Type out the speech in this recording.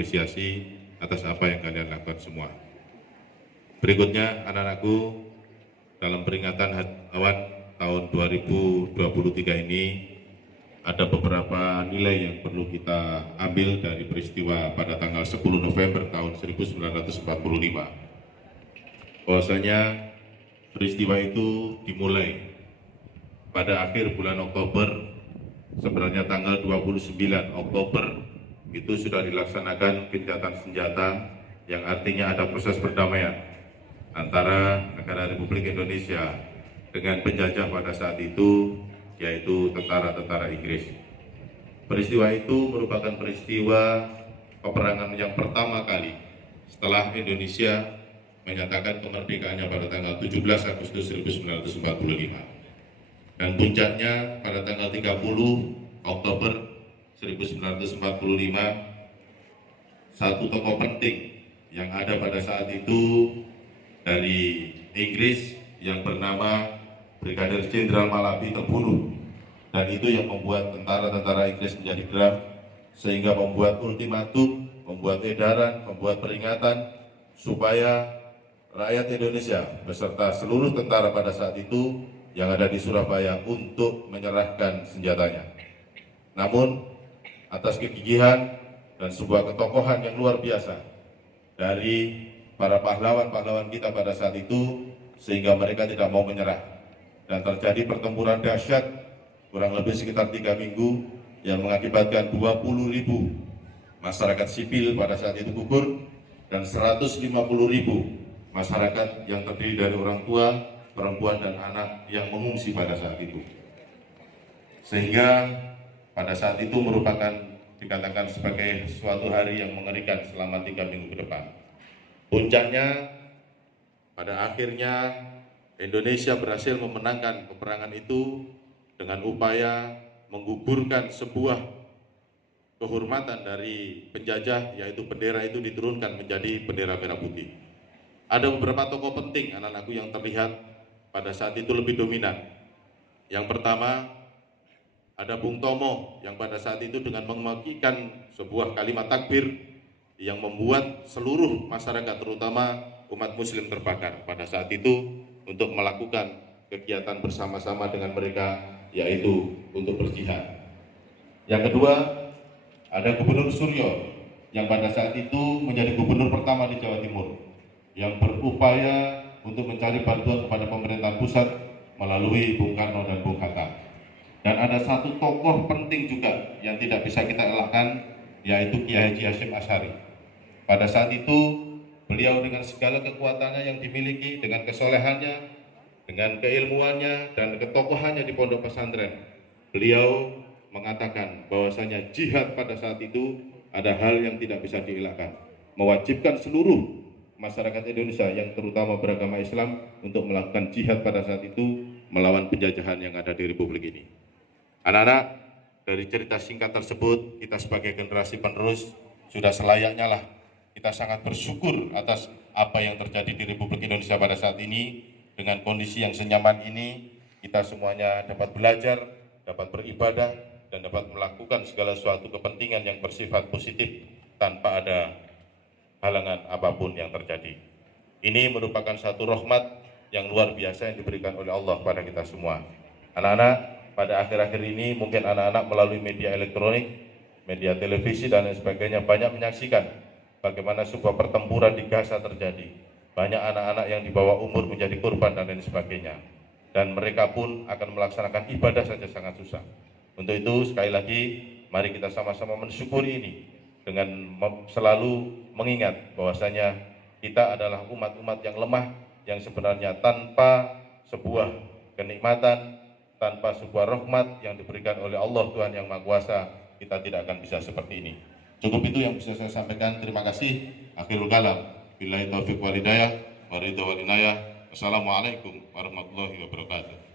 mengapresiasi atas apa yang kalian lakukan semua. Berikutnya, anak-anakku, dalam peringatan Hari Pahlawan tahun 2023 ini, ada beberapa nilai yang perlu kita ambil dari peristiwa pada tanggal 10 November tahun 1945. Bahwasanya peristiwa itu dimulai pada akhir bulan Oktober, sebenarnya tanggal 29 Oktober itu sudah dilaksanakan gencatan senjata yang artinya ada proses perdamaian antara negara Republik Indonesia dengan penjajah pada saat itu, yaitu tentara-tentara Inggris. Peristiwa itu merupakan peristiwa peperangan yang pertama kali setelah Indonesia menyatakan kemerdekaannya pada tanggal 17 Agustus 1945. Dan puncaknya pada tanggal 30 Oktober 1945, satu tokoh penting yang ada pada saat itu dari Inggris yang bernama Brigadir Jenderal Malabi terbunuh. Dan itu yang membuat tentara-tentara Inggris menjadi geram, sehingga membuat ultimatum, membuat edaran, membuat peringatan supaya rakyat Indonesia beserta seluruh tentara pada saat itu yang ada di Surabaya untuk menyerahkan senjatanya. Namun, atas kegigihan dan sebuah ketokohan yang luar biasa dari para pahlawan-pahlawan kita pada saat itu, sehingga mereka tidak mau menyerah. Dan terjadi pertempuran dahsyat kurang lebih sekitar 3 minggu yang mengakibatkan 20.000 masyarakat sipil pada saat itu gugur dan 150.000 masyarakat yang terdiri dari orang tua, perempuan dan anak yang mengungsi pada saat itu. Sehingga pada saat itu merupakan dikatakan sebagai suatu hari yang mengerikan selama 3 minggu ke depan. Puncaknya pada akhirnya Indonesia berhasil memenangkan peperangan itu dengan upaya menggugurkan sebuah kehormatan dari penjajah, yaitu bendera itu diturunkan menjadi bendera merah putih. Ada beberapa tokoh penting anak-anakku yang terlihat pada saat itu lebih dominan. Yang pertama, ada Bung Tomo yang pada saat itu dengan memakikan sebuah kalimat takbir yang membuat seluruh masyarakat, terutama umat muslim, terbakar pada saat itu untuk melakukan kegiatan bersama-sama dengan mereka, yaitu untuk berjihad. Yang kedua, ada Gubernur Suryo yang pada saat itu menjadi gubernur pertama di Jawa Timur yang berupaya untuk mencari bantuan kepada pemerintah pusat melalui Bung Karno dan Bung Hatta. Dan ada satu tokoh penting juga yang tidak bisa kita elakkan, yaitu Kiai Haji Hashim Asy'ari. Pada saat itu, beliau dengan segala kekuatannya yang dimiliki, dengan kesolehannya, dengan keilmuannya, dan ketokohannya di pondok pesantren, beliau mengatakan bahwasanya jihad pada saat itu ada hal yang tidak bisa dielakkan, mewajibkan seluruh masyarakat Indonesia yang terutama beragama Islam untuk melakukan jihad pada saat itu melawan penjajahan yang ada di Republik ini. Anak-anak, dari cerita singkat tersebut, kita sebagai generasi penerus sudah selayaknya lah kita sangat bersyukur atas apa yang terjadi di Republik Indonesia pada saat ini. Dengan kondisi yang senyaman ini, kita semuanya dapat belajar, dapat beribadah, dan dapat melakukan segala suatu kepentingan yang bersifat positif tanpa ada halangan apapun yang terjadi. Ini merupakan satu rahmat yang luar biasa yang diberikan oleh Allah kepada kita semua. Anak-anak, pada akhir-akhir ini mungkin anak-anak melalui media elektronik, media televisi dan lain sebagainya banyak menyaksikan bagaimana sebuah pertempuran di Gaza terjadi. Banyak anak-anak yang di bawah umur menjadi korban dan lain sebagainya. Dan mereka pun akan melaksanakan ibadah saja sangat susah. Untuk itu sekali lagi mari kita sama-sama mensyukuri ini dengan selalu mengingat bahwasanya kita adalah umat-umat yang lemah, yang sebenarnya tanpa sebuah kenikmatan, tanpa sebuah rahmat yang diberikan oleh Allah Tuhan yang Maha Kuasa, kita tidak akan bisa seperti ini. Cukup itu yang bisa saya sampaikan. Terima kasih. Akhirul kalam. Billahi taufiq wal hidayah. Waridho wal inayah. Wassalamualaikum warahmatullahi wabarakatuh.